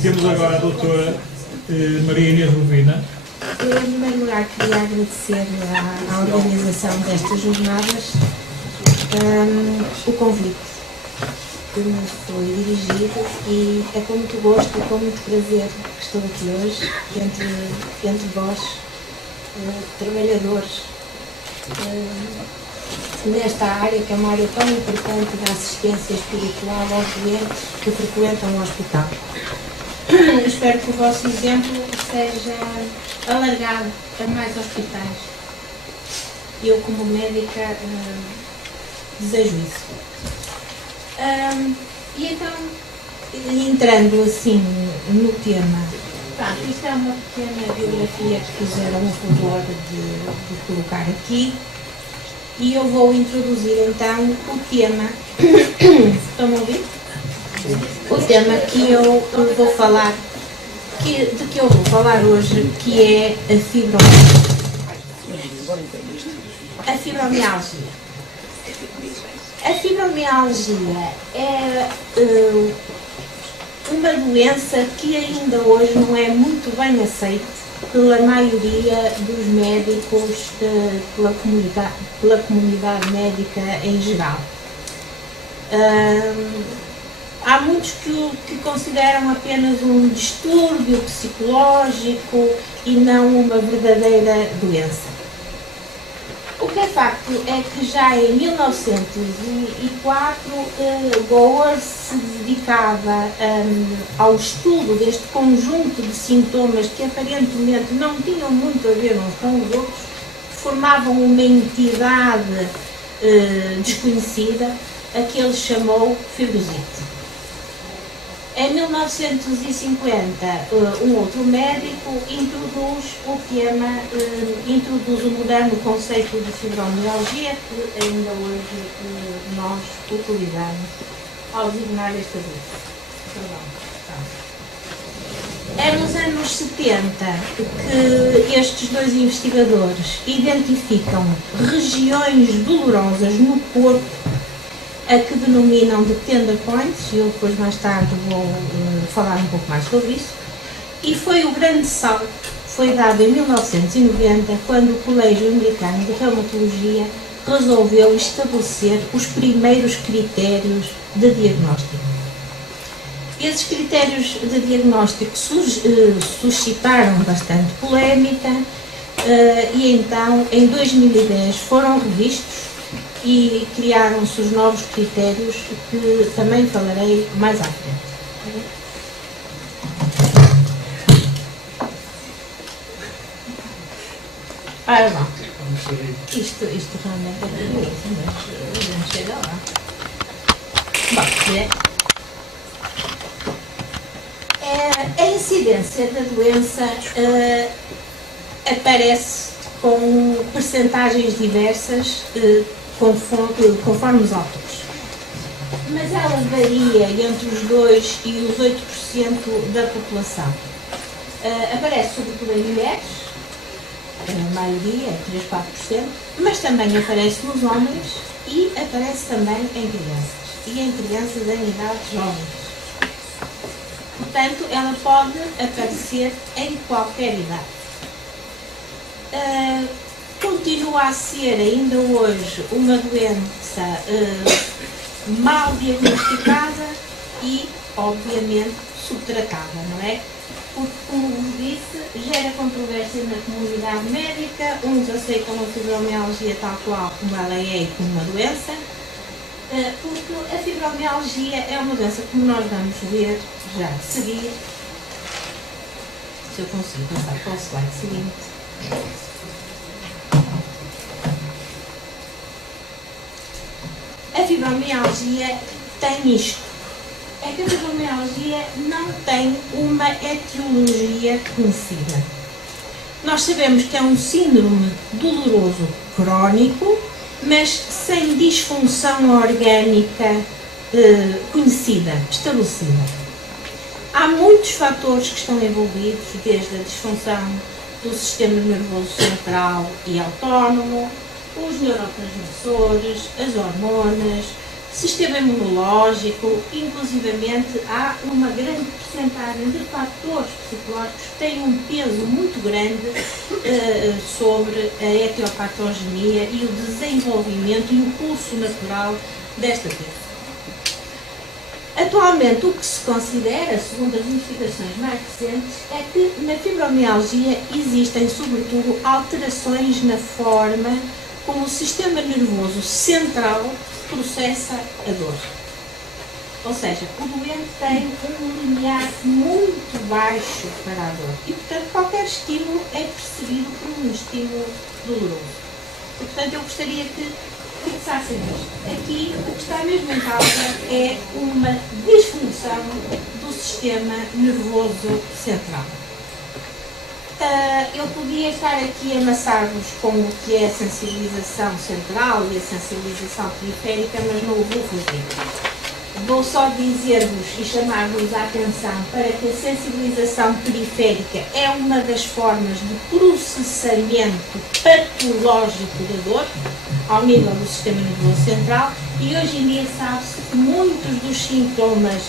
Temos agora a doutora Maria Inês Rubina. Eu, em primeiro lugar, queria agradecer à organização destas jornadas o convite que me foi dirigido, e é com muito gosto e com muito prazer que estou aqui hoje, entre vós, trabalhadores, nesta área, que é uma área tão importante da assistência espiritual aos doentes que frequentam o hospital. Espero que o vosso exemplo seja alargado a mais hospitais. Eu, como médica, desejo isso. E então, entrando assim no tema, isto é uma pequena biografia que fizeram o favor de colocar aqui, e eu vou introduzir então o tema. Estão a ouvir? O tema que eu vou falar, de que eu vou falar hoje, que é a fibromialgia. A fibromialgia é uma doença que ainda hoje não é muito bem aceita pela maioria dos médicos, pela comunidade médica em geral. Há muitos que consideram apenas um distúrbio psicológico e não uma verdadeira doença. O que é facto é que já em 1904 Goer se dedicava ao estudo deste conjunto de sintomas que aparentemente não tinham muito a ver uns com os outros, formavam uma entidade desconhecida, a que ele chamou fibrosite. Em 1950, um outro médico introduz o moderno conceito de fibromialgia, que ainda hoje nós utilizamos ao designar esta doença. É nos anos 70 que estes dois investigadores identificam regiões dolorosas no corpo, a que denominam de tender points, e eu depois mais tarde vou falar um pouco mais sobre isso. E foi o grande salto, foi dado em 1990, quando o Colégio Americano de Reumatologia resolveu estabelecer os primeiros critérios de diagnóstico. Esses critérios de diagnóstico suscitaram bastante polémica, e então em 2010 foram revistos e criaram-se os novos critérios, que também falarei mais à frente. Ora bom, isto realmente é perigoso, mas vamos chegar lá. Bom, a incidência da doença aparece com percentagens diversas, conforme os autores. Mas ela varia entre os 2% e os 8% da população. Aparece sobretudo em mulheres, a maioria, 3-4%, mas também aparece nos homens e aparece também em crianças, e em crianças em idades jovens. Portanto, ela pode aparecer em qualquer idade. Continua a ser ainda hoje uma doença mal diagnosticada e, obviamente, subtratada, não é? Porque, como vos disse, gera controvérsia na comunidade médica. Uns aceitam a fibromialgia tal qual como ela é e como uma doença, porque a fibromialgia é uma doença, como nós vamos ver já a seguir. Se eu consigo passar para o slide seguinte. A fibromialgia tem isto, é que a fibromialgia não tem uma etiologia conhecida. Nós sabemos que é um síndrome doloroso crónico, mas sem disfunção orgânica conhecida, estabelecida. Há muitos fatores que estão envolvidos, desde a disfunção do sistema nervoso central e autónomo, os neurotransmissores, as hormonas, sistema imunológico, inclusivamente há uma grande percentagem de fatores psicológicos que têm um peso muito grande sobre a etiopatogenia e o desenvolvimento e o curso natural desta doença. Atualmente, o que se considera, segundo as investigações mais recentes, é que na fibromialgia existem, sobretudo, alterações na forma como o sistema nervoso central processa a dor. Ou seja, o doente tem um limiar muito baixo para a dor e, portanto, qualquer estímulo é percebido como um estímulo doloroso. E, portanto, eu gostaria que fixassem isto. Aqui, o que está mesmo em causa é uma disfunção do sistema nervoso central. Eu podia estar aqui a amassar-vos com o que é a sensibilização central e a sensibilização periférica, mas não o vou fazer. Vou só dizer-vos e chamar-vos a atenção para que a sensibilização periférica é uma das formas de processamento patológico da dor ao nível do sistema nervoso central, e hoje em dia sabe-se que muitos dos síndromes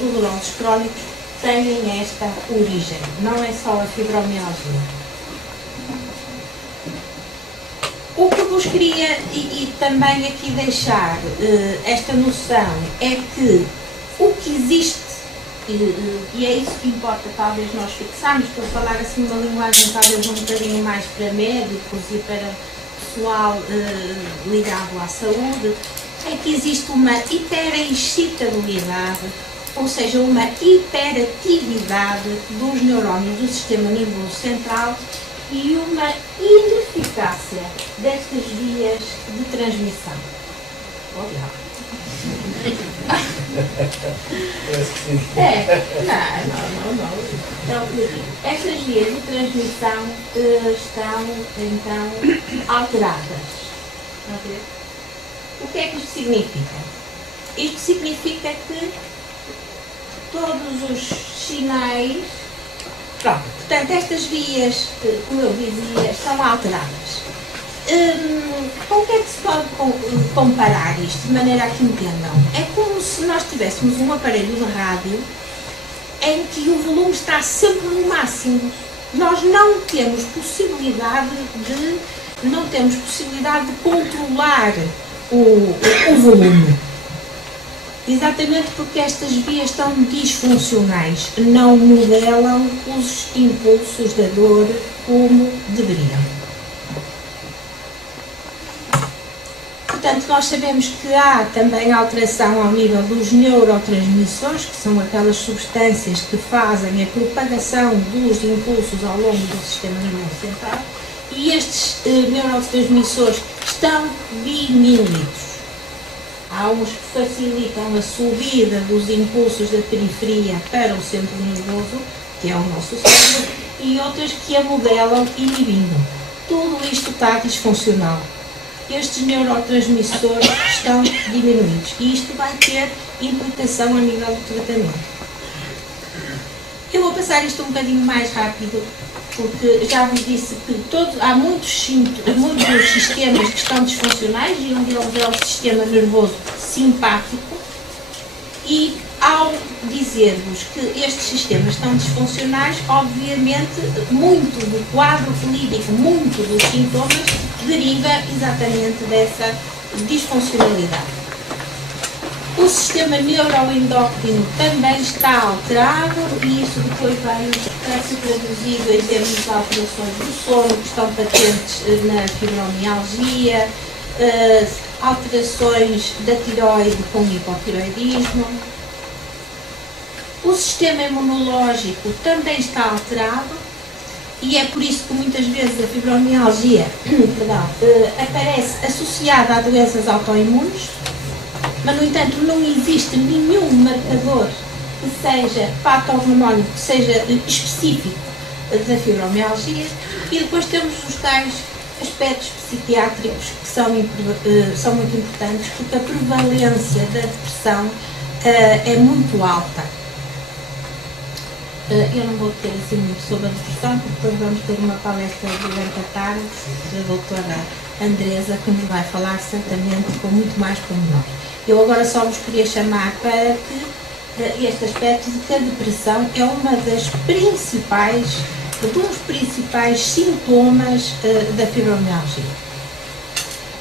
dolorosos crónicos têm esta origem, não é só a fibromialgia. O que vos queria e também aqui deixar esta noção é que o que existe, e é isso que importa talvez nós fixarmos, para falar assim uma linguagem talvez um bocadinho mais para médicos e para pessoal ligado à saúde, é que existe uma hiperexcitabilidade, ou seja, uma hiperatividade dos neurónios do sistema nervoso central e uma ineficácia destas vias de transmissão. Não. Estas vias de transmissão estão, então, alteradas. O que é que isto significa? Isto significa que todos os sinais... Pronto, portanto, estas vias, como eu dizia, estão alteradas. Com o que é que se pode comparar isto, de maneira a que entendam? É como se nós tivéssemos um aparelho de rádio em que o volume está sempre no máximo. Nós não temos possibilidade de controlar o volume. Exatamente porque estas vias estão disfuncionais, não modelam os impulsos da dor como deveriam. Portanto, nós sabemos que há também alteração ao nível dos neurotransmissores, que são aquelas substâncias que fazem a propagação dos impulsos ao longo do sistema nervoso central, e estes neurotransmissores estão diminuídos. Há uns que facilitam a subida dos impulsos da periferia para o centro nervoso, que é o nosso cérebro, e outras que a modelam inibindo. Tudo isto está disfuncional. Estes neurotransmissores estão diminuídos e isto vai ter implicação a nível do tratamento. Eu vou passar isto um bocadinho mais rápido, porque já vos disse que há muitos sistemas que estão disfuncionais e um deles é o sistema nervoso simpático, e ao dizer-vos que estes sistemas estão disfuncionais, obviamente muito do quadro clínico, muito dos sintomas deriva exatamente dessa disfuncionalidade. O sistema neuroendócrino também está alterado e isso depois vai ser traduzido em termos de alterações do sono que estão patentes na fibromialgia, alterações da tireoide com hipotireoidismo. O sistema imunológico também está alterado e é por isso que muitas vezes a fibromialgia aparece associada a doenças autoimunes, mas no entanto não existe nenhum marcador que seja patognomónico, que seja específico da fibromialgia, e depois temos os tais aspectos psiquiátricos que são muito importantes, porque a prevalência da depressão é muito alta. Eu não vou ter assim muito sobre a depressão, porque depois vamos ter uma palestra durante a tarde da doutora Andresa, que nos vai falar certamente com muito mais pormenor. Eu agora só vos queria chamar para que este aspecto de que a depressão é uma das principais, dos principais sintomas da fibromialgia.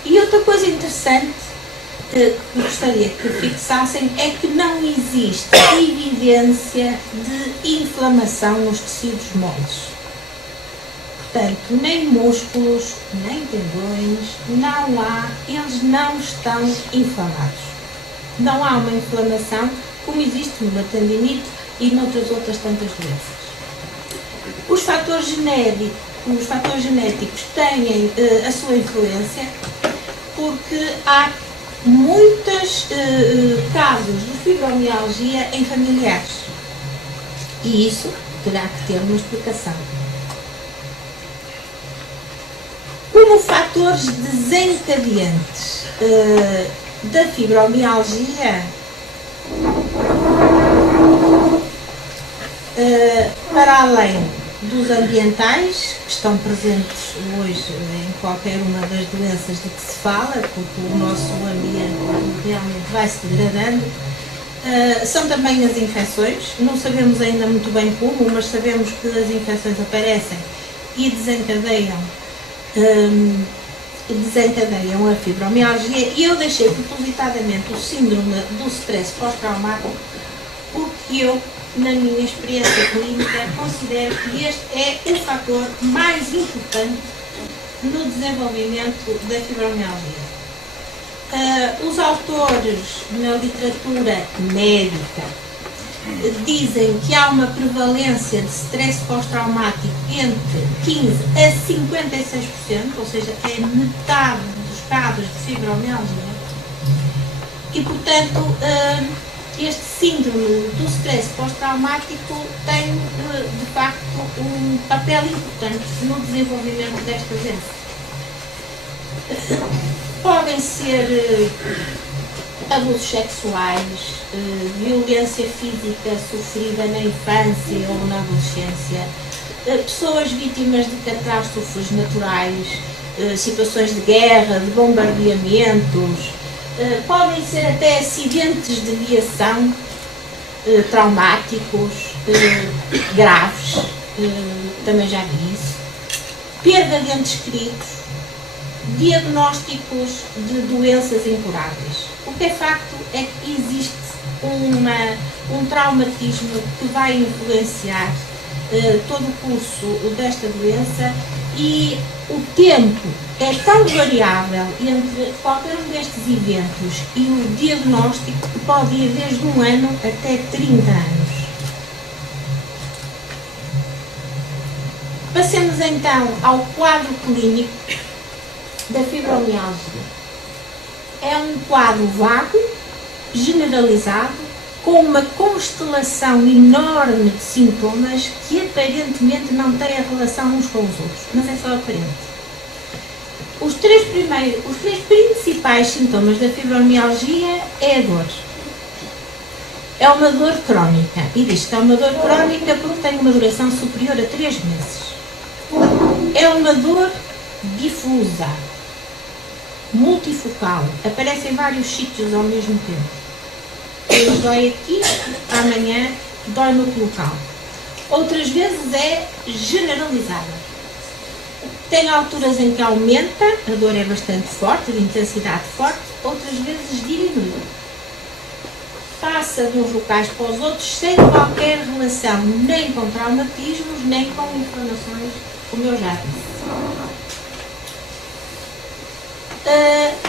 E outra coisa interessante que gostaria que fixassem é que não existe evidência de inflamação nos tecidos moles. Portanto, nem músculos, nem tendões, eles não estão inflamados. Não há uma inflamação como existe numa tendinite e noutras outras tantas doenças. Os fatores genéticos têm a sua influência porque há muitos casos de fibromialgia em familiares e isso terá que ter uma explicação. Como fatores desencadeantes da fibromialgia, para além dos ambientais, que estão presentes hoje em qualquer uma das doenças de que se fala, porque o nosso ambiente realmente vai se degradando, são também as infecções. Não sabemos ainda muito bem como, mas sabemos que as infecções aparecem e desencadeiam a fibromialgia, e eu deixei propositadamente o síndrome do stress pós-traumático porque eu, na minha experiência clínica, considero que este é o fator mais importante no desenvolvimento da fibromialgia. Os autores na literatura médica dizem que há uma prevalência de stress pós-traumático entre 15% a 56%, ou seja, é metade dos casos de fibromialgia, e portanto este síndrome do stress pós-traumático tem de facto um papel importante no desenvolvimento desta doença. Podem ser abusos sexuais, violência física sofrida na infância ou na adolescência, pessoas vítimas de catástrofes naturais, situações de guerra, de bombardeamentos, podem ser até acidentes de viação traumáticos, graves, também já vi isso, perda de entes queridos, diagnósticos de doenças incuráveis. O que é facto é que existe um traumatismo que vai influenciar todo o curso desta doença, e o tempo é tão variável entre qualquer um destes eventos e o diagnóstico que pode ir desde 1 ano até 30 anos. Passemos então ao quadro clínico da fibromialgia. É um quadro vago, generalizado, com uma constelação enorme de sintomas que aparentemente não têm a relação uns com os outros, mas é só aparente. Os três principais sintomas da fibromialgia é a dor. É uma dor crónica, e diz que é uma dor crónica porque tem uma duração superior a 3 meses. É uma dor difusa, multifocal, aparece em vários sítios ao mesmo tempo. Hoje dói aqui, amanhã dói no outro local. Outras vezes é generalizada. Tem alturas em que aumenta, a dor é bastante forte, de intensidade forte, outras vezes diminui. Passa de uns locais para os outros sem qualquer relação, nem com traumatismos, nem com inflamações, como eu já disse.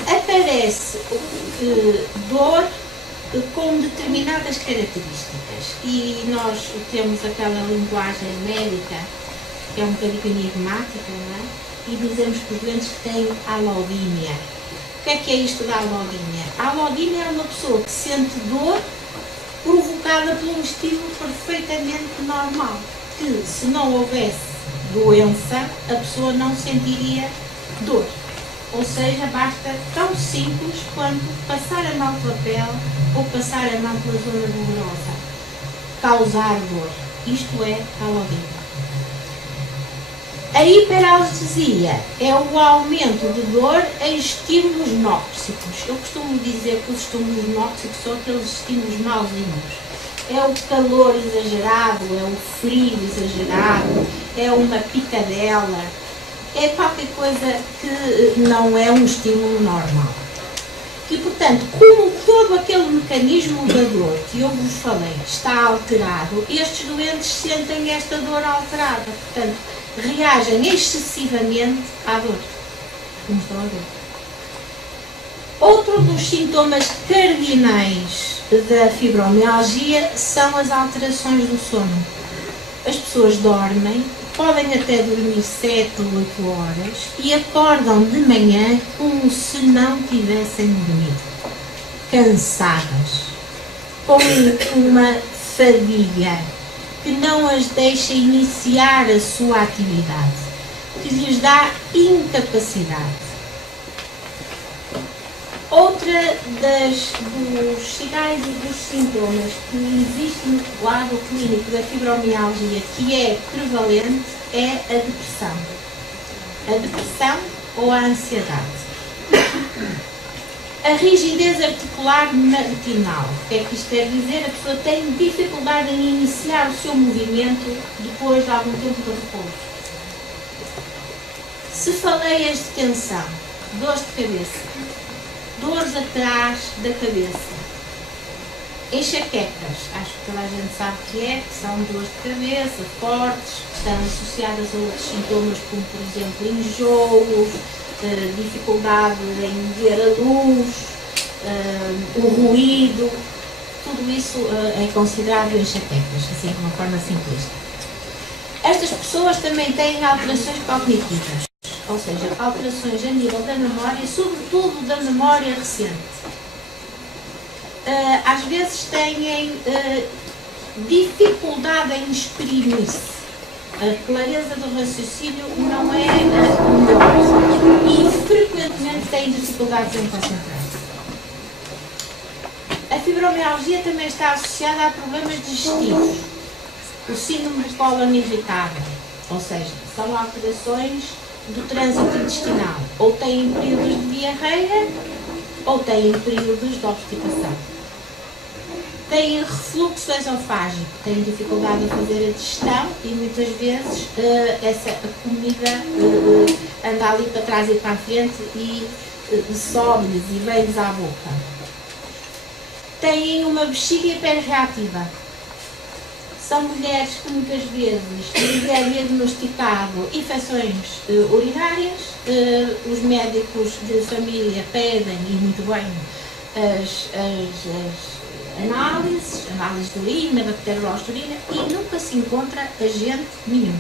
Aparece dor com determinadas características, e nós temos aquela linguagem médica que é um bocadinho enigmática, não é? E dizemos que os doentes têm alodínia. O que é isto da alodínia? A alodínia é uma pessoa que sente dor provocada por um estímulo perfeitamente normal, que se não houvesse doença, a pessoa não sentiria dor. Ou seja, basta tão simples quanto passar a mão pela pele ou passar a mão pela zona dolorosa, causar dor. isto é, audível. A hiperalgesia é o aumento de dor em estímulos nóxicos. Eu costumo dizer que os estímulos nóxicos são aqueles estímulos mauzinhos. É o calor exagerado, é o frio exagerado, é uma picadela, é qualquer coisa que não é um estímulo normal. E, portanto, como todo aquele mecanismo da dor que eu vos falei está alterado, estes doentes sentem esta dor alterada. Portanto, reagem excessivamente à dor. Como estão a ver. Outro dos sintomas cardinais da fibromialgia são as alterações do sono. As pessoas dormem, podem até dormir 7 ou 8 horas e acordam de manhã como se não tivessem dormido. Cansadas, com uma fadiga que não as deixa iniciar a sua atividade, que lhes dá incapacidade. Outra dos sinais e dos sintomas que existe no quadro clínico da fibromialgia que é prevalente é a depressão. A depressão ou a ansiedade. A rigidez articular matinal. O que é que isto quer dizer? A pessoa tem dificuldade em iniciar o seu movimento depois de algum tempo de repouso. Cefaleias de tensão, dores de cabeça, dores atrás da cabeça, enxaquecas, acho que toda a gente sabe o que são dores de cabeça fortes, que estão associadas a outros sintomas como, por exemplo, enjoos, dificuldade em ver a luz, o ruído, tudo isso é considerado enxaquecas, assim de uma forma simplista. Estas pessoas também têm alterações cognitivas, ou seja, alterações a nível da memória, sobretudo da memória recente. Às vezes têm dificuldade em exprimir-se. A clareza do raciocínio não é o melhor e frequentemente têm dificuldades em concentrar. A fibromialgia também está associada a problemas digestivos. O síndrome de cólon irritável, ou seja, são alterações do trânsito intestinal. Ou têm períodos de diarreia, ou têm períodos de obstipação. Têm refluxo esofágico, têm dificuldade em fazer a digestão e muitas vezes essa comida anda ali para trás e para a frente e sobe-lhes e vem-lhes à boca. Têm uma bexiga hiperreativa. São mulheres que muitas vezes lhes é diagnosticado infecções urinárias, os médicos de família pedem, e muito bem, as análises de urina, bacteriológica de urina, e nunca se encontra agente nenhum.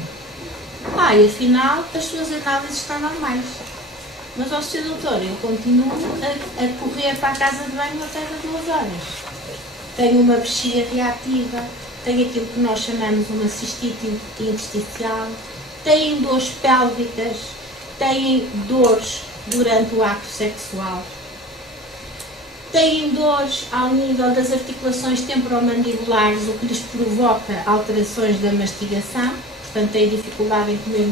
E afinal as suas análises estão normais. Mas, ó Sr. Doutor, eu continuo a correr para a casa de banho a cada 2 horas. Tenho uma bexiga reativa, tenho aquilo que nós chamamos uma cistite intersticial, têm dores pélvicas, têm dores durante o ato sexual, têm dores ao nível das articulações temporomandibulares, o que lhes provoca alterações da mastigação, portanto têm dificuldade em comer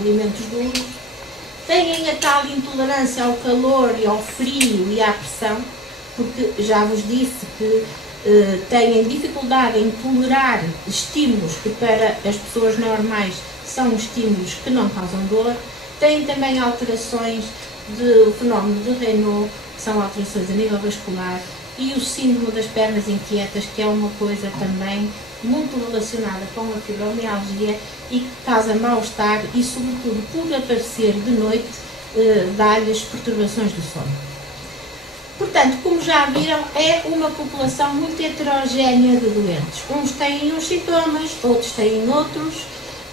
alimentos duros, têm a tal intolerância ao calor e ao frio e à pressão, porque já vos disse que têm dificuldade em tolerar estímulos que para as pessoas normais são estímulos que não causam dor, têm também alterações do fenómeno de Raynaud, que são alterações a nível vascular, e o síndrome das pernas inquietas, que é uma coisa também muito relacionada com a fibromialgia e que causa mal-estar e, sobretudo, por aparecer de noite, dá-lhes perturbações do sono. Portanto, como já viram, é uma população muito heterogénea de doentes. Uns têm uns sintomas, outros têm outros,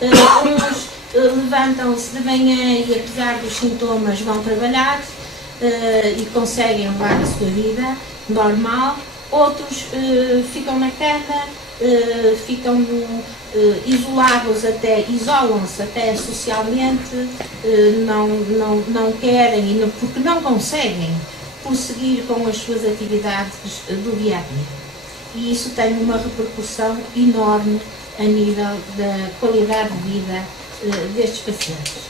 uns levantam-se de manhã e, apesar dos sintomas, vão trabalhar e conseguem levar a sua vida normal, outros ficam na cama, ficam isolados isolam-se até socialmente, não querem, porque não conseguem prosseguir com as suas atividades do dia a dia. e isso tem uma repercussão enorme a nível da qualidade de vida destes pacientes.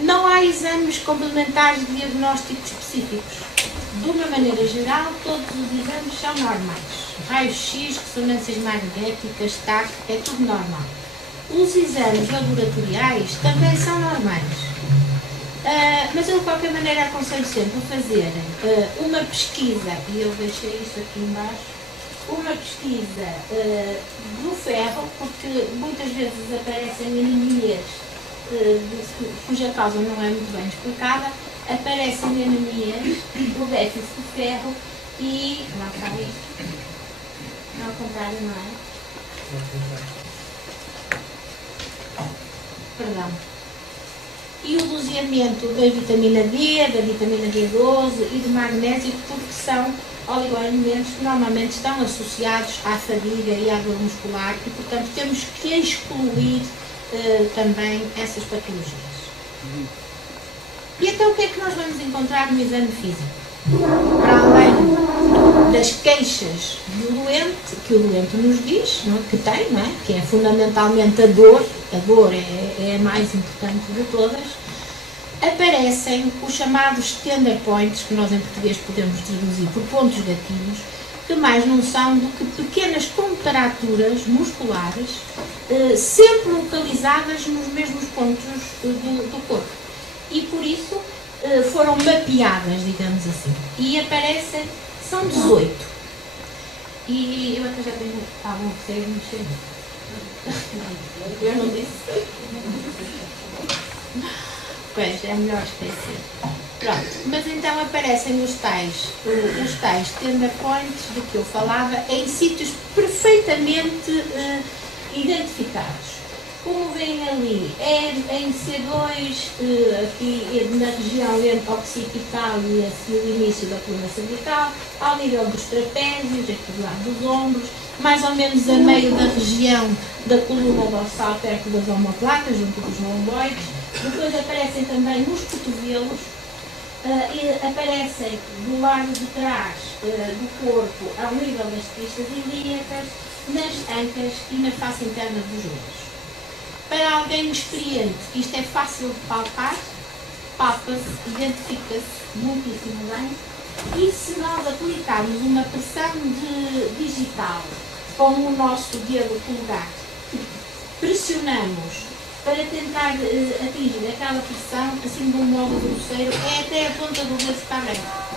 Não há exames complementares de diagnóstico específicos. De uma maneira geral, todos os exames são normais. Raio-X, ressonâncias magnéticas, TAC, é tudo normal. Os exames laboratoriais também são normais. Mas eu de qualquer maneira aconselho sempre a fazerem uma pesquisa, e eu deixei isso aqui embaixo, uma pesquisa do ferro, porque muitas vezes aparecem anemias cuja causa não é muito bem explicada, aparecem anemias do déficit de ferro e... Não está isto? Não, ao contrário, não é? Perdão. E o doseamento da vitamina D, da vitamina B12 e do magnésio, porque são oligoelementos que normalmente estão associados à fadiga e à dor muscular e, portanto, temos que excluir também essas patologias. E então o que é que nós vamos encontrar no exame físico? Para além das queixas do doente, que o doente nos diz, não é? Que tem, não é? Que é fundamentalmente a dor é a mais importante de todas, aparecem os chamados tender points, que nós em português podemos traduzir por pontos gatilhos, que mais não são do que pequenas contraturas musculares, sempre localizadas nos mesmos pontos do corpo. E por isso foram mapeadas, digamos assim. E aparecem, são 18. E eu até já tenho algum receio de mexer. Eu não disse. Pois, é melhor esquecer. Pronto, mas então aparecem os tais tender points de que eu falava em sítios perfeitamente identificados. Como veem ali, é em C2, aqui na região entre occipital e o início da coluna cervical, ao nível dos trapézios, aqui do lado dos ombros, mais ou menos a meio da região da coluna dorsal, perto das omoplatas, junto dos lomboides. Depois aparecem também nos cotovelos, e aparecem do lado de trás do corpo, ao nível das cristas ilíacas, nas ancas e na face interna dos joelhos. Para alguém experiente, isto é fácil de palpar, palpa-se, identifica-se muitíssimo bem, e se nós aplicarmos uma pressão digital com o nosso dedo polegar, pressionamos para tentar atingir aquela pressão, assim de um modo grosseiro, é até a ponta do dedo ficar branca.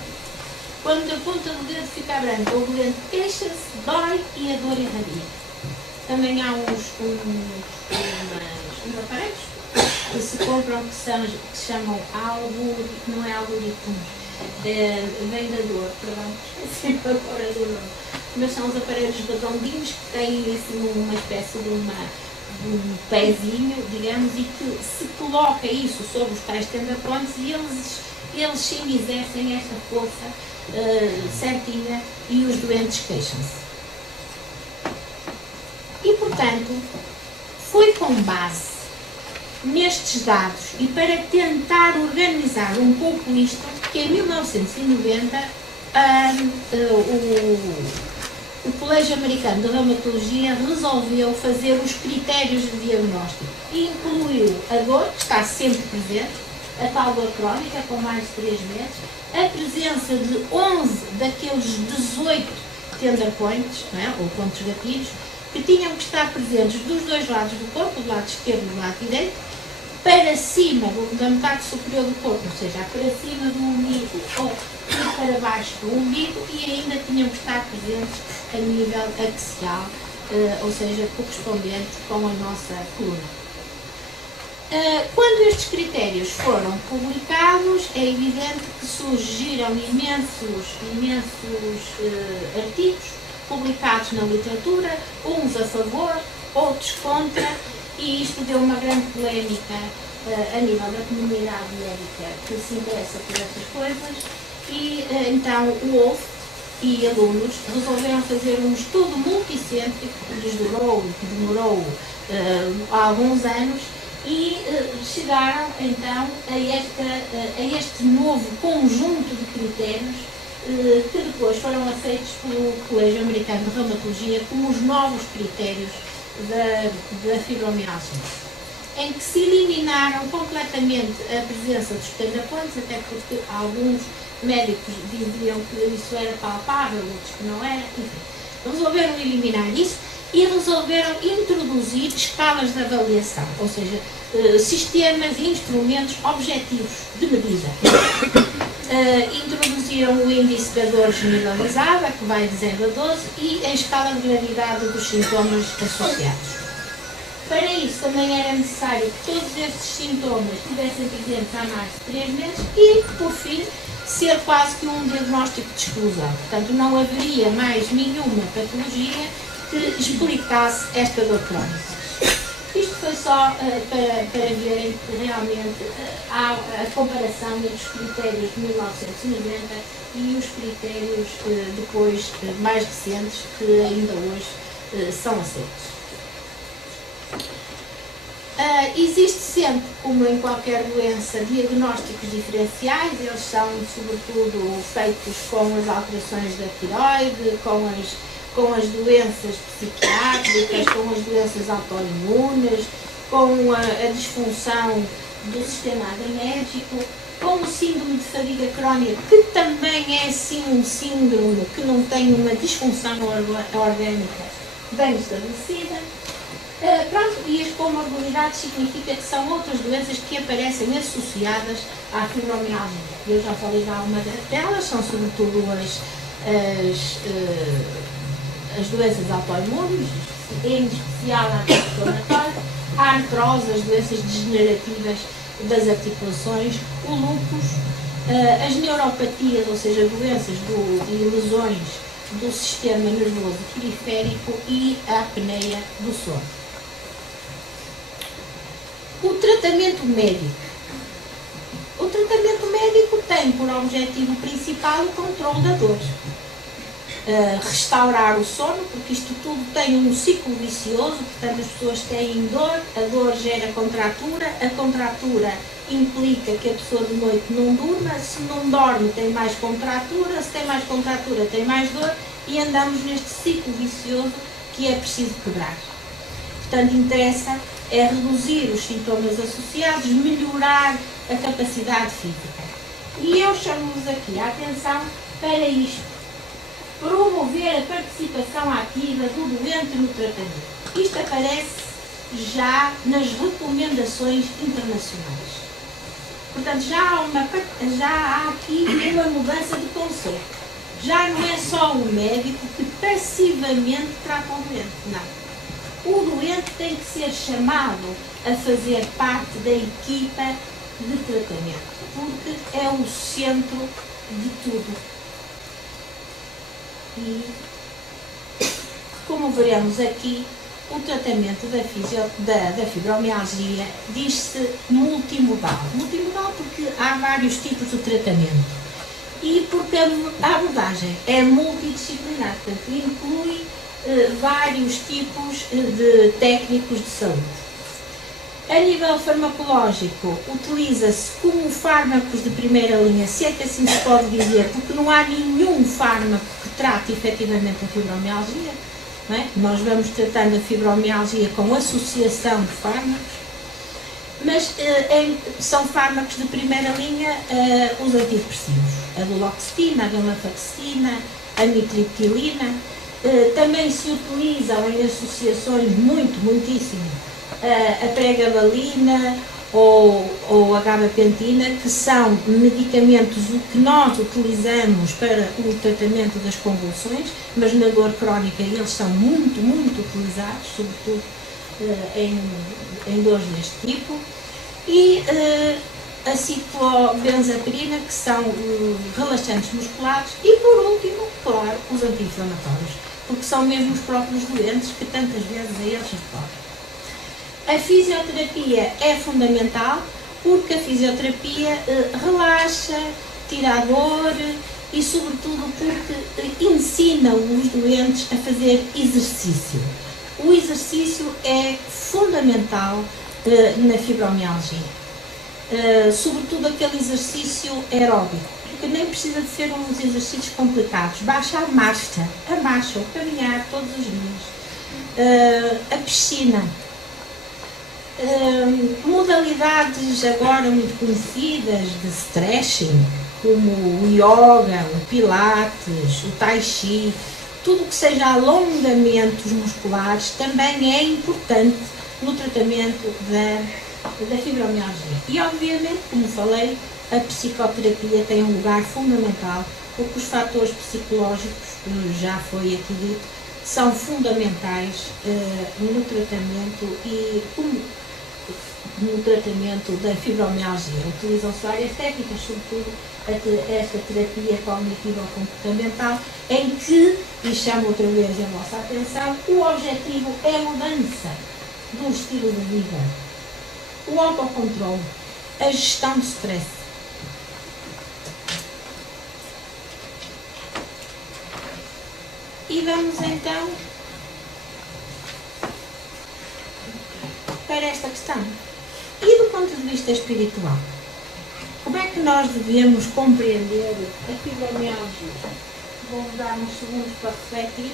Quando a ponta do dedo fica branca, o doente queixa-se, dói e a dor irradia. Também há uns aparelhos que se compram que se chamam não é algoritmos, vem da dor, perdão, esqueci agora do nome, mas são os aparelhos redondinhos que têm assim, uma espécie de um pezinho, digamos, e que se coloca isso sobre os tais tender points e eles sim exercem esta força certinha e os doentes queixam-se. E, portanto, foi com base nestes dados e para tentar organizar um pouco isto que em 1990 o Colégio Americano de Reumatologia resolveu fazer os critérios de diagnóstico e incluiu a dor, que está sempre presente, a tal dor crónica com mais de 3 meses, a presença de 11 daqueles 18 tender points, não é? Ou pontos gatilhos, que tinham que estar presentes dos dois lados do corpo, do lado esquerdo e do lado direito, para cima da metade superior do corpo, ou seja, para cima do umbigo ou para baixo do umbigo, e ainda tinham que estar presentes a nível axial, ou seja, correspondente com a nossa coluna. Quando estes critérios foram publicados, é evidente que surgiram imensos artigos publicados na literatura, uns a favor, outros contra, e isto deu uma grande polémica a nível da comunidade médica que se interessa por estas coisas, e então o Wolff e alunos resolveram fazer um estudo multicêntrico que demorou alguns anos, e chegaram então a este novo conjunto de critérios que depois foram aceitos pelo Colégio Americano de Reumatologia como os novos critérios da fibromialgia, em que se eliminaram completamente a presença dos pequenos, até porque alguns médicos diziam que isso era palpável, outros que não era, enfim. Resolveram eliminar isso e resolveram introduzir escalas de avaliação, ou seja, sistemas e instrumentos objetivos de medida. Introduziram o índice da dor generalizada, que vai de 0 a 12, e a escala de gravidade dos sintomas associados. Para isso também era necessário que todos esses sintomas estivessem presentes há mais de 3 meses e, por fim, ser quase que um diagnóstico de exclusão. Portanto, não haveria mais nenhuma patologia que explicasse esta dor crónica. Isto foi só para verem que realmente há a comparação entre os critérios de 1990 e os critérios depois mais recentes que ainda hoje são aceitos. Existe sempre, como em qualquer doença, diagnósticos diferenciais. Eles são sobretudo feitos com as alterações da tireoide, com as doenças psiquiátricas, com as doenças autoimunes, com a disfunção do sistema adrenérgico, com o síndrome de fadiga crónica, que também é sim um síndrome que não tem uma disfunção orgânica bem estabelecida. Pronto, e as comorbilidades significa que são outras doenças que aparecem associadas à fibromialgia. Eu já falei de alguma delas, são sobretudo as doenças autoimunes, em especial a inflamatória, a artrose, as doenças degenerativas das articulações, o lúpus, as neuropatias, ou seja, doenças e lesões do sistema nervoso periférico e a apneia do sono. O tratamento médico. O tratamento médico tem por objetivo principal o controle da dor. Restaurar o sono, porque isto tudo tem um ciclo vicioso, portanto as pessoas têm dor, a dor gera contratura, a contratura implica que a pessoa de noite não durma, se não dorme tem mais contratura, se tem mais contratura tem mais dor e andamos neste ciclo vicioso que é preciso quebrar. Portanto, interessa é reduzir os sintomas associados, melhorar a capacidade física. E eu chamo-vos aqui a atenção para isto. Promover a participação ativa do doente no tratamento. Isto aparece já nas recomendações internacionais. Portanto, já há aqui uma mudança de conceito. Já não é só o médico que passivamente trata o doente, não. O doente tem que ser chamado a fazer parte da equipa de tratamento, porque é o centro de tudo. E, como veremos aqui, o tratamento da fibromialgia diz-se multimodal. Multimodal porque há vários tipos de tratamento e porque a abordagem é multidisciplinar, portanto inclui vários tipos de técnicos de saúde. A nível farmacológico, utiliza-se como fármacos de primeira linha, se é que assim se pode dizer, porque não há nenhum fármaco que trate efetivamente a fibromialgia. Não é? Nós vamos tratando a fibromialgia com associação de fármacos, mas são fármacos de primeira linha os antidepressivos, a duloxetina, a venlafaxina, a mitriptilina. Também se utilizam em associações muitíssimo a pregabalina ou a gabapentina, que são medicamentos que nós utilizamos para o tratamento das convulsões, mas na dor crónica eles são muito utilizados, sobretudo em dores deste tipo. E a ciclobenzaprina, que são relaxantes musculares, e por último, claro, os anti-inflamatórios, porque são mesmo os próprios doentes que tantas vezes a eles recorrem. A fisioterapia é fundamental porque a fisioterapia relaxa, tira a dor e, sobretudo, porque ensina os doentes a fazer exercício. O exercício é fundamental na fibromialgia, sobretudo aquele exercício aeróbico. porque nem precisa de ser uns exercícios complicados. Baixa a marcha, o caminhar todos os dias, a piscina, modalidades agora muito conhecidas de stretching, como o yoga, o pilates, o tai chi, tudo que seja alongamentos musculares também é importante no tratamento da fibromialgia. E obviamente, como falei, a psicoterapia tem um lugar fundamental, porque os fatores psicológicos, já foi aqui dito, são fundamentais no tratamento e no tratamento da fibromialgia. Utilizam-se várias técnicas, sobretudo esta terapia cognitivo-comportamental, em que, e chamo outra vez a vossa atenção, o objetivo é a mudança do estilo de vida, o autocontrole, a gestão de stress. E vamos então para esta questão. E do ponto de vista espiritual, como é que nós devemos compreender a fibromialgia? Vou-vos dar uns segundos para refletir.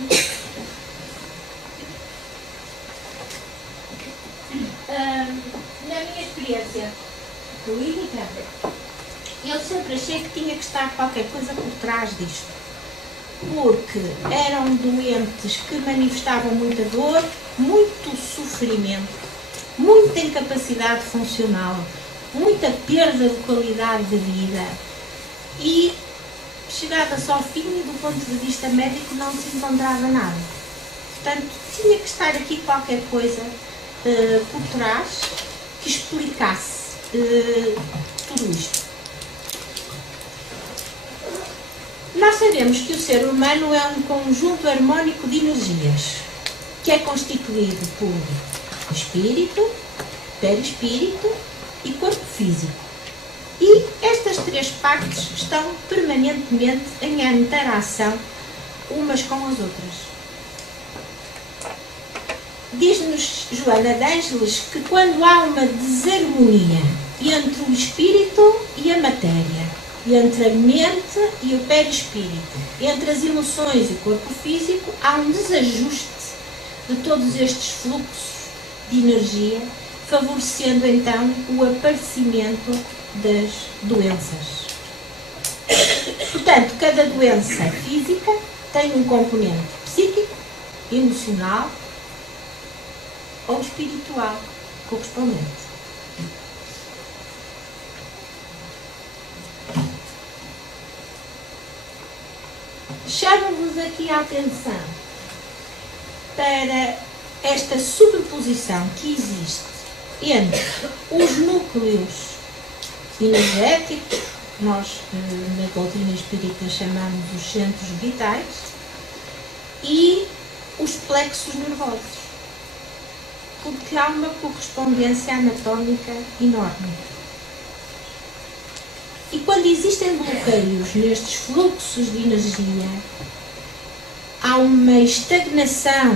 Na minha experiência clínica, eu sempre achei que tinha que estar qualquer coisa por trás disto, porque eram doentes que manifestavam muita dor, muito sofrimento, muita incapacidade funcional, muita perda de qualidade de vida e, chegadas ao fim, do ponto de vista médico, não se encontrava nada. Portanto, tinha que estar aqui qualquer coisa por trás que explicasse tudo isto. Nós sabemos que o ser humano é um conjunto harmónico de energias, que é constituído por espírito, perispírito e corpo físico. E estas três partes estão permanentemente em interação umas com as outras. Diz-nos Joana de Ângeles que quando há uma desarmonia entre o espírito e a matéria, entre a mente e o perispírito, entre as emoções e o corpo físico, há um desajuste de todos estes fluxos de energia, favorecendo então o aparecimento das doenças. Portanto, cada doença física tem um componente psíquico, emocional ou espiritual correspondente. Chamo-vos aqui a atenção para esta sobreposição que existe entre os núcleos energéticos, nós na doutrina espírita chamamos os centros vitais, e os plexos nervosos, porque há uma correspondência anatómica enorme. E quando existem bloqueios nestes fluxos de energia, há uma estagnação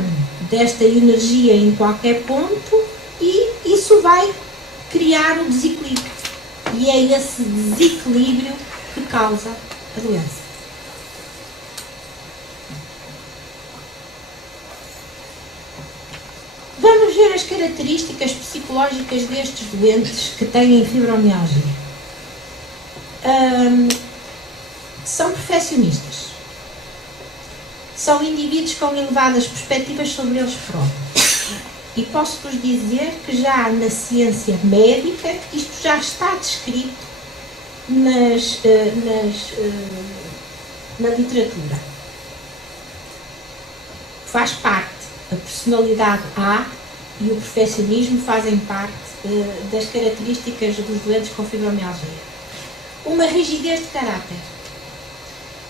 desta energia em qualquer ponto e isso vai criar um desequilíbrio. E é esse desequilíbrio que causa a doença. Vamos ver as características psicológicas destes doentes que têm fibromialgia. São perfeccionistas. São indivíduos com elevadas perspectivas sobre eles próprios. E posso-vos dizer que já na ciência médica isto já está descrito na literatura. Faz parte. A personalidade A e o perfeccionismo fazem parte das características dos doentes com fibromialgia. Uma rigidez de caráter.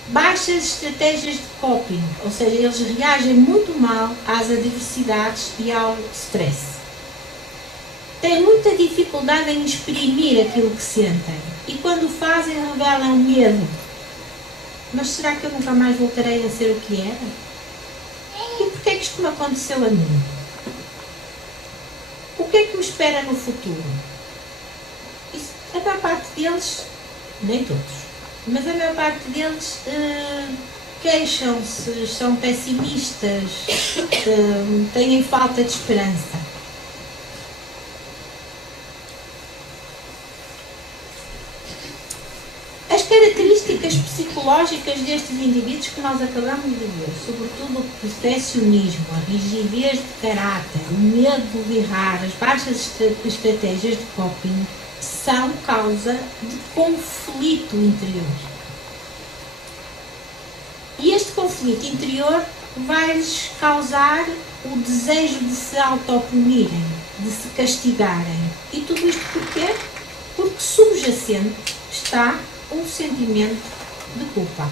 Baixas estratégias de coping, ou seja, eles reagem muito mal às adversidades e ao stress. Têm muita dificuldade em exprimir aquilo que sentem e quando o fazem revelam medo. Mas será que eu nunca mais voltarei a ser o que era? E porquê é que isto me aconteceu a mim? O que é que me espera no futuro? Isso, a maior parte deles, nem todos, mas a maior parte deles queixam-se, são pessimistas, têm falta de esperança. As características psicológicas destes indivíduos que nós acabamos de ver, sobretudo o perfeccionismo, a rigidez de caráter, o medo de errar, as baixas estratégias de coping, são causa de conflito interior. E este conflito interior vai-lhes causar o desejo de se autopunirem, de se castigarem. E tudo isto porquê? Porque subjacente está um sentimento de culpa.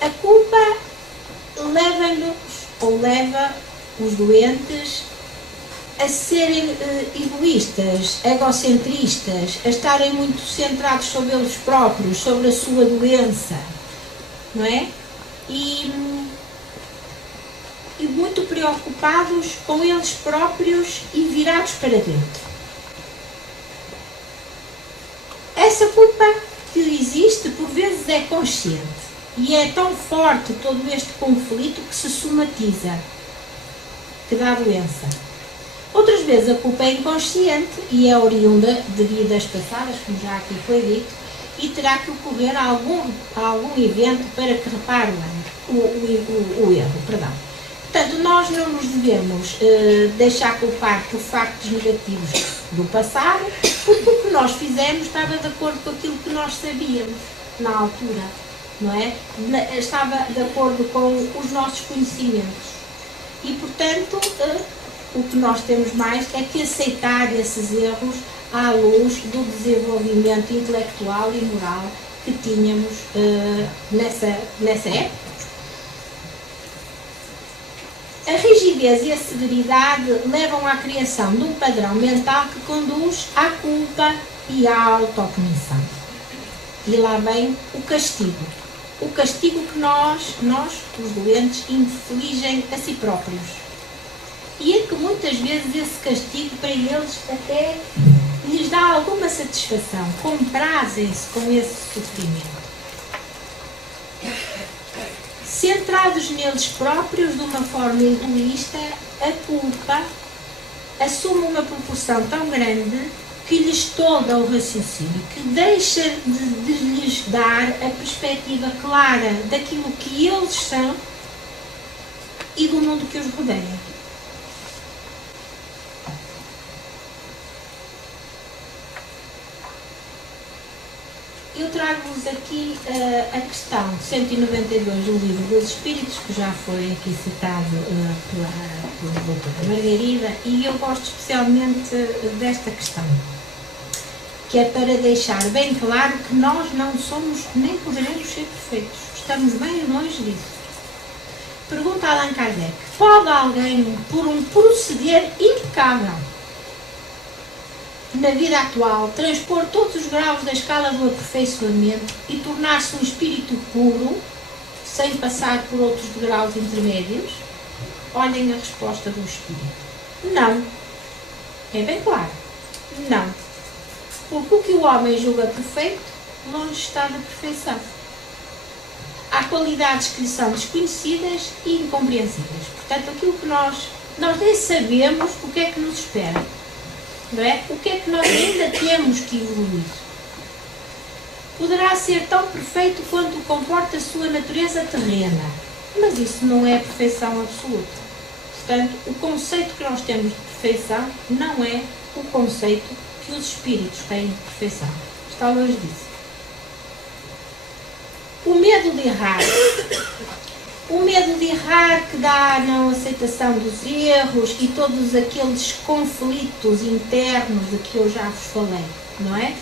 A culpa leva-nos, ou leva os doentes, a serem egoístas, egocentristas, a estarem muito centrados sobre eles próprios, sobre a sua doença, não é? E muito preocupados com eles próprios e virados para dentro. Essa culpa que existe, por vezes, é consciente. E é tão forte todo este conflito que se somatiza, que dá doença. Outras vezes a culpa é inconsciente e é oriunda de vidas passadas, como já aqui foi dito, e terá que ocorrer algum evento para que repare o erro. Perdão. Portanto, nós não nos devemos deixar culpar por factos negativos do passado, porque o que nós fizemos estava de acordo com aquilo que nós sabíamos na altura, não é? Estava de acordo com os nossos conhecimentos. E, portanto, o que nós temos mais é que aceitar esses erros à luz do desenvolvimento intelectual e moral que tínhamos nessa época. A rigidez e a severidade levam à criação de um padrão mental que conduz à culpa e à autopunição. E lá vem o castigo. O castigo que nós, os doentes, infligem a si próprios. E é que muitas vezes esse castigo para eles até lhes dá alguma satisfação, comprazem-se com esse sofrimento. Centrados neles próprios de uma forma egoísta, a culpa assume uma proporção tão grande que lhes tolda o raciocínio, que deixa de lhes dar a perspectiva clara daquilo que eles são e do mundo que os rodeia. Eu trago-vos aqui a questão 192 do Livro dos Espíritos, que já foi aqui citado pela doutora Margarida, e eu gosto especialmente desta questão, que é para deixar bem claro que nós não somos, nem poderemos ser perfeitos. Estamos bem longe disso. Pergunta Allan Kardec: pode alguém, por um proceder impecável na vida atual, transpor todos os graus da escala do aperfeiçoamento e tornar-se um espírito puro, sem passar por outros graus intermédios? Olhem a resposta do espírito: não. É bem claro. Não. Porque o que o homem julga perfeito, longe está da perfeição. Há qualidades que lhe são desconhecidas e incompreensíveis. Portanto, aquilo que nós nem sabemos o que é que nos espera. Não é? O que é que nós ainda temos que evoluir? Poderá ser tão perfeito quanto comporta a sua natureza terrena, mas isso não é a perfeição absoluta. Portanto, o conceito que nós temos de perfeição não é o conceito que os espíritos têm de perfeição. Está longe disso. O medo de errar. O medo de errar que dá a não aceitação dos erros e todos aqueles conflitos internos de que eu já vos falei, não é?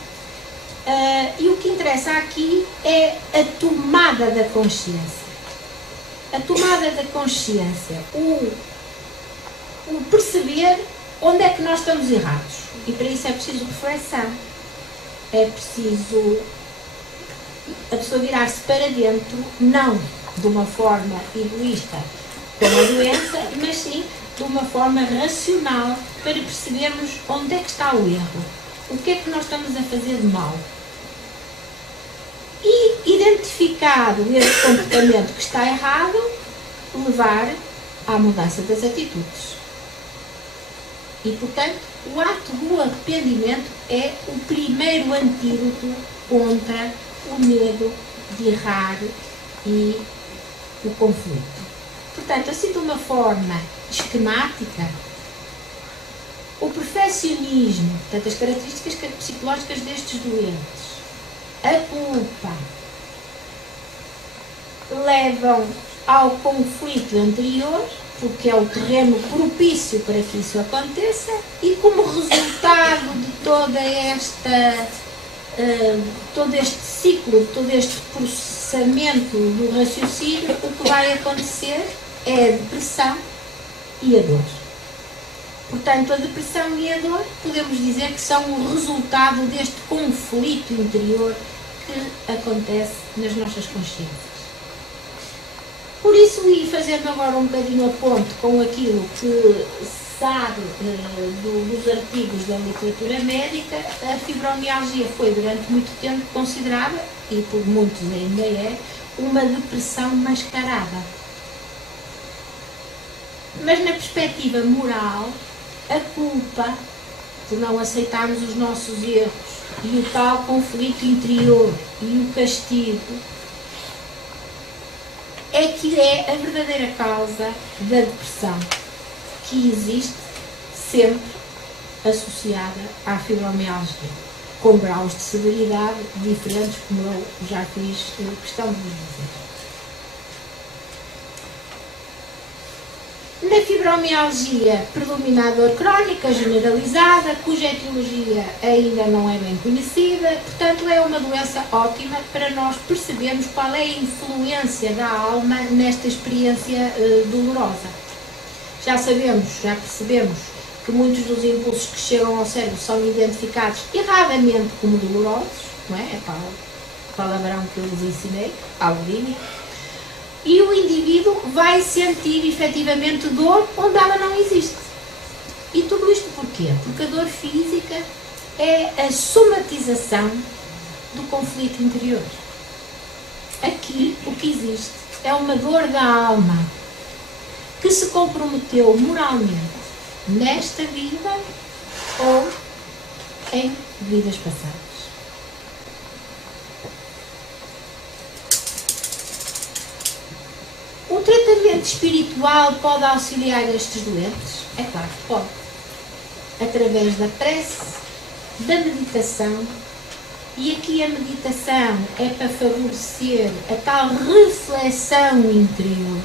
E o que interessa aqui é a tomada da consciência. A tomada da consciência, o perceber onde é que nós estamos errados. E para isso é preciso reflexão. É preciso a pessoa virar-se para dentro, não de uma forma egoísta como a doença, mas sim de uma forma racional para percebermos onde é que está o erro, o que é que nós estamos a fazer de mal. E, identificado esse comportamento que está errado, levar à mudança das atitudes. E, portanto, o ato do arrependimento é o primeiro antídoto contra o medo de errar e o conflito. Portanto, assim de uma forma esquemática, o perfeccionismo, portanto, as características psicológicas destes doentes, a culpa, levam ao conflito anterior, porque é o terreno propício para que isso aconteça, e como resultado de todo este ciclo, todo este processamento do raciocínio, o que vai acontecer é a depressão e a dor. Portanto, a depressão e a dor podemos dizer que são o resultado deste conflito interior que acontece nas nossas consciências. Por isso, e fazendo agora um bocadinho a ponte com aquilo que sabe dos artigos da literatura médica, a fibromialgia foi durante muito tempo considerada, e por muitos ainda é, uma depressão mascarada. Mas na perspectiva moral, a culpa por não aceitarmos os nossos erros e o tal conflito interior e o castigo é que é a verdadeira causa da depressão, que existe sempre associada à fibromialgia, com graus de severidade diferentes, como eu já fiz questão de vos dizer. Na fibromialgia predomina a dor crónica generalizada, cuja etiologia ainda não é bem conhecida, portanto é uma doença ótima para nós percebermos qual é a influência da alma nesta experiência dolorosa. Já percebemos que muitos dos impulsos que chegam ao cérebro são identificados erradamente como dolorosos, não é? É o palavrão que eu vos ensinei, algoritmo. E o indivíduo vai sentir efetivamente dor onde ela não existe. E tudo isto porquê? Porque a dor física é a somatização do conflito interior. Aqui o que existe é uma dor da alma que se comprometeu moralmente nesta vida ou em vidas passadas. O tratamento espiritual pode auxiliar estes doentes? É claro que pode. Através da prece, da meditação, e aqui a meditação é para favorecer a tal reflexão interior,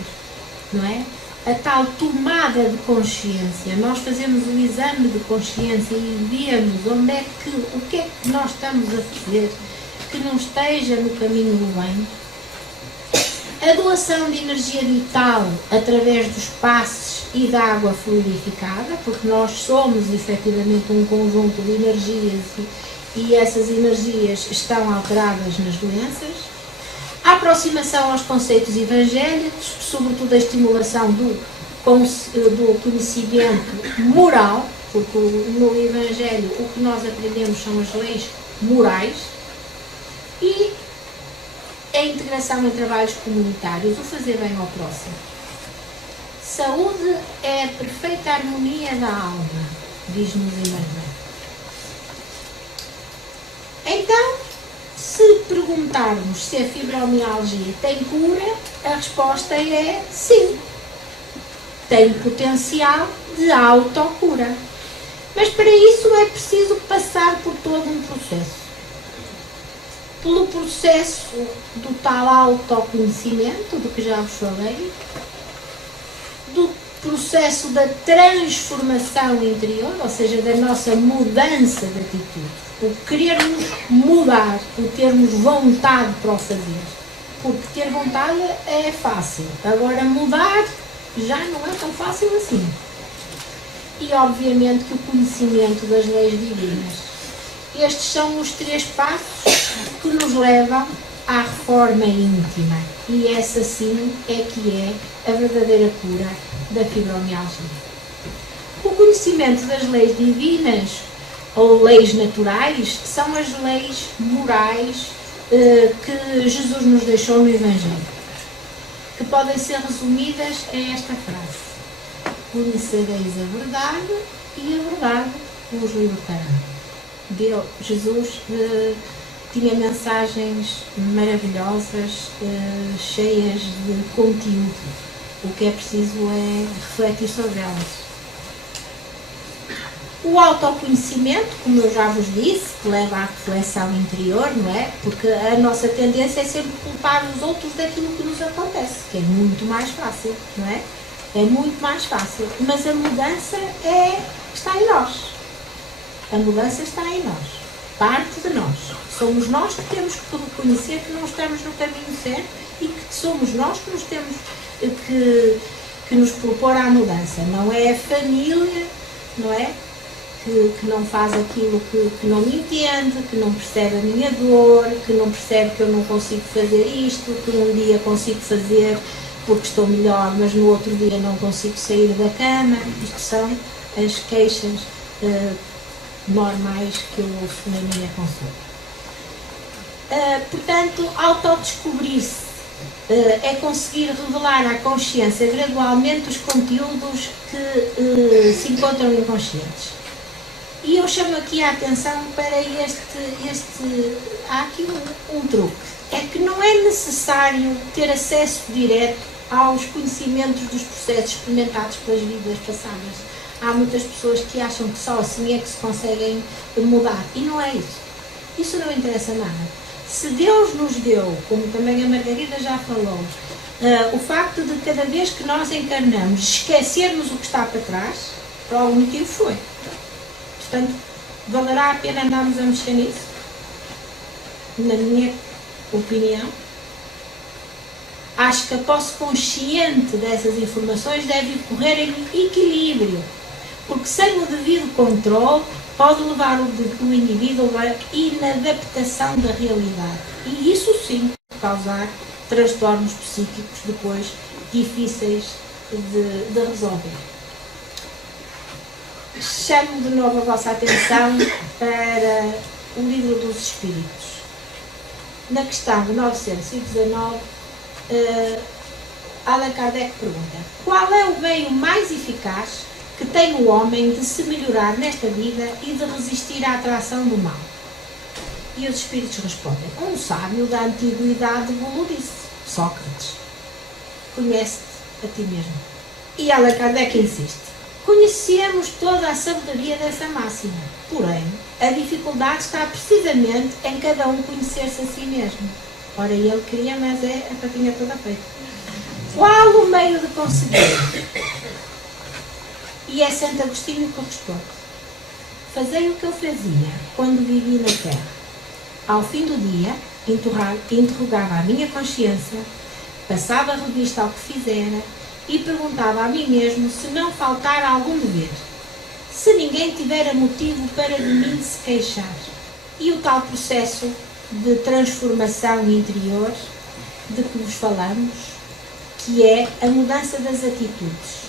não é? A tal tomada de consciência. Nós fazemos o exame de consciência e vemos o que é que nós estamos a fazer que não esteja no caminho do bem. A doação de energia vital através dos passes e da água fluidificada, porque nós somos efetivamente um conjunto de energias e essas energias estão alteradas nas doenças. A aproximação aos conceitos evangélicos, sobretudo a estimulação do conhecimento moral, porque no Evangelho o que nós aprendemos são as leis morais, e a integração em trabalhos comunitários, o fazer bem ao próximo. Saúde é a perfeita harmonia da alma, diz-nos Emmanuel. Então, se perguntarmos se a fibromialgia tem cura, a resposta é sim. Tem potencial de autocura. Mas para isso é preciso passar por todo um processo. Pelo processo do tal autoconhecimento, do que já vos falei, do processo da transformação interior, ou seja, da nossa mudança de atitude, o querermos mudar, o termos vontade para o fazer, porque ter vontade é fácil, agora mudar já não é tão fácil assim. E obviamente que o conhecimento das leis divinas. Estes são os 3 passos que nos levam à reforma íntima. E essa sim é que é a verdadeira cura da fibromialgia. O conhecimento das leis divinas ou leis naturais são as leis morais que Jesus nos deixou no Evangelho, que podem ser resumidas em esta frase: conhecereis a verdade e a verdade vos libertará. Jesus tinha mensagens maravilhosas, cheias de conteúdo. O que é preciso é refletir sobre elas. O autoconhecimento, como eu já vos disse, que leva à reflexão interior, não é? Porque a nossa tendência é sempre culpar os outros daquilo que nos acontece, que é muito mais fácil, não é? É muito mais fácil. Mas a mudança está em nós. A mudança está em nós. Parte de nós. Somos nós que temos que reconhecer que não estamos no caminho certo e que somos nós que nos temos que nos propor à mudança. Não é a família, não é? Que não faz aquilo que não me entende, que não percebe a minha dor, que não percebe que eu não consigo fazer isto, que um dia consigo fazer porque estou melhor, mas no outro dia não consigo sair da cama. Isto são as queixas normais que eu ouço na minha consulta. Portanto, autodescobrir-se é conseguir revelar à consciência gradualmente os conteúdos que se encontram inconscientes. E eu chamo aqui a atenção para há aqui um truque. É que não é necessário ter acesso direto aos conhecimentos dos processos experimentados pelas vidas passadas. Há muitas pessoas que acham que só assim é que se conseguem mudar. E não é isso. Isso não interessa nada. Se Deus nos deu, como também a Margarida já falou, o facto de cada vez que nós encarnamos esquecermos o que está para trás, por algum motivo foi. Portanto, valerá a pena andarmos a mexer nisso? Na minha opinião, acho que a posse consciente dessas informações deve ocorrer em equilíbrio, porque sem o devido controle pode levar o indivíduo a inadaptação da realidade e isso sim causar transtornos psíquicos depois difíceis de resolver. Chamo de novo a vossa atenção para o Livro dos Espíritos. Na questão de 919, Allan Kardec pergunta: qual é o meio mais eficaz que tem o homem de se melhorar nesta vida e de resistir à atração do mal? E os espíritos respondem: um sábio da antiguidade vos disse, Sócrates, conhece-te a ti mesmo. E Allan Kardec insiste: conhecemos toda a sabedoria dessa máxima, porém, a dificuldade está precisamente em cada um conhecer-se a si mesmo. Ora, ele queria, mas a patinha toda feita. Qual o meio de conseguir? E é Santo Agostinho que responde: fazei o que eu fazia quando vivi na terra. Ao fim do dia, interrogava a minha consciência, passava a revista ao que fizera e perguntava a mim mesmo se não faltara algum dever, se ninguém tivera motivo para de mim se queixar. E o tal processo de transformação interior de que vos falamos, que é a mudança das atitudes,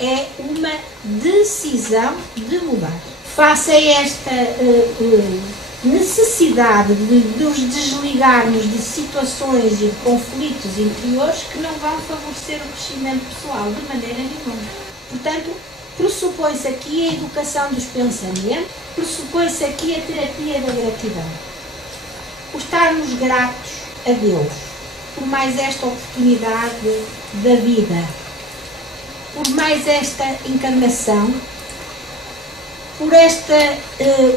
é uma decisão de mudar. Face a esta necessidade de nos desligarmos de situações e de conflitos interiores que não vão favorecer o crescimento pessoal de maneira nenhuma. Portanto, pressupõe-se aqui a educação dos pensamentos, pressupõe-se aqui a terapia da gratidão. O estarmos gratos a Deus por mais esta oportunidade da vida, por mais esta encarnação, por esta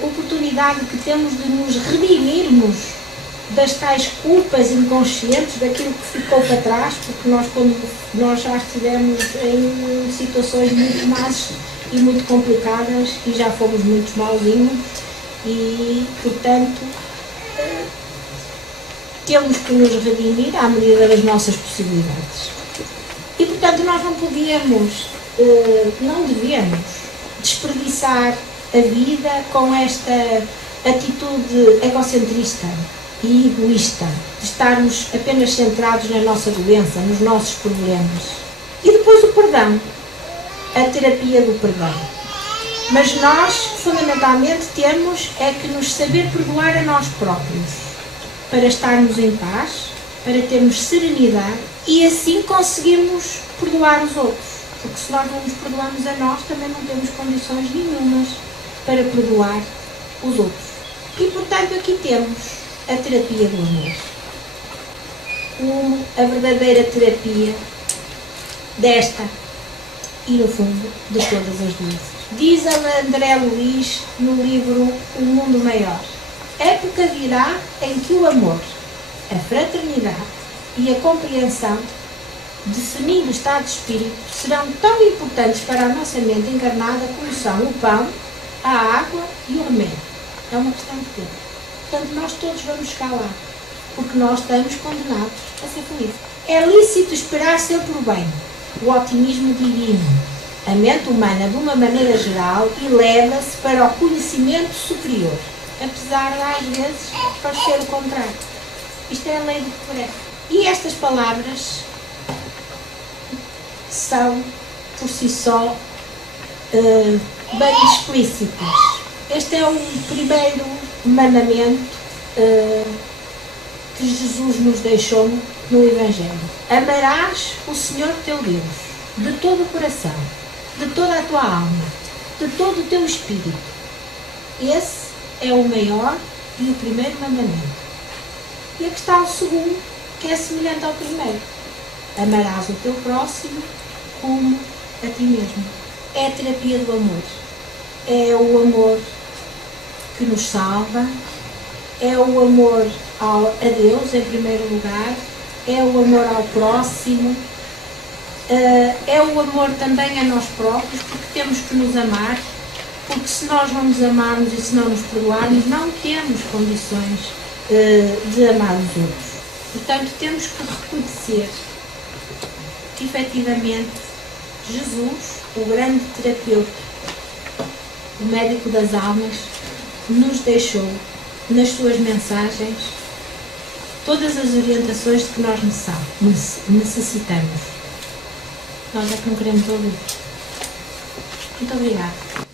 oportunidade que temos de nos redimirmos das tais culpas inconscientes, daquilo que ficou para trás, porque nós já estivemos em situações muito más e muito complicadas e já fomos muito mauzinhos e, portanto, temos que nos redimir à medida das nossas possibilidades. E, portanto, nós não podíamos, não devemos desperdiçar a vida com esta atitude egocentrista e egoísta, de estarmos apenas centrados na nossa doença, nos nossos problemas. E depois o perdão, a terapia do perdão. Mas nós, fundamentalmente, temos é que nos saber perdoar a nós próprios, para estarmos em paz, para termos serenidade e assim conseguirmos perdoar os outros. Porque se nós não nos perdoamos a nós, também não temos condições nenhumas para perdoar os outros. E, portanto, aqui temos a terapia do amor. A verdadeira terapia desta e, no fundo, de todas as doenças. Diz a André Luiz no livro O Mundo Maior: época virá em que o amor, a fraternidade e a compreensão, definindo o estado de espírito, serão tão importantes para a nossa mente encarnada como são o pão, a água e o remédio. É uma questão de tempo. Portanto, nós todos vamos chegar lá, porque nós estamos condenados a ser felizes. É lícito esperar sempre o bem, o otimismo divino. A mente humana, de uma maneira geral, eleva-se para o conhecimento superior, apesar de, às vezes, parecer o contrário. Isto é a lei do que parece. E estas palavras são, por si só, bem explícitas. Este é o primeiro mandamento que Jesus nos deixou no Evangelho. Amarás o Senhor teu Deus de todo o coração, de toda a tua alma, de todo o teu espírito. Esse é o maior e o primeiro mandamento. E aqui está o segundo, que é semelhante ao primeiro. Amarás o teu próximo como a ti mesmo. É a terapia do amor. É o amor que nos salva, é o amor a Deus em primeiro lugar, é o amor ao próximo, é o amor também a nós próprios, porque temos que nos amar, porque se nós não nos amarmos e se não nos perdoarmos, não temos condições de amar os outros. Portanto, temos que reconhecer que, efetivamente, Jesus, o grande terapeuta, o médico das almas, nos deixou nas suas mensagens todas as orientações de que nós necessitamos. Nós é que não queremos ouvir. Muito obrigada.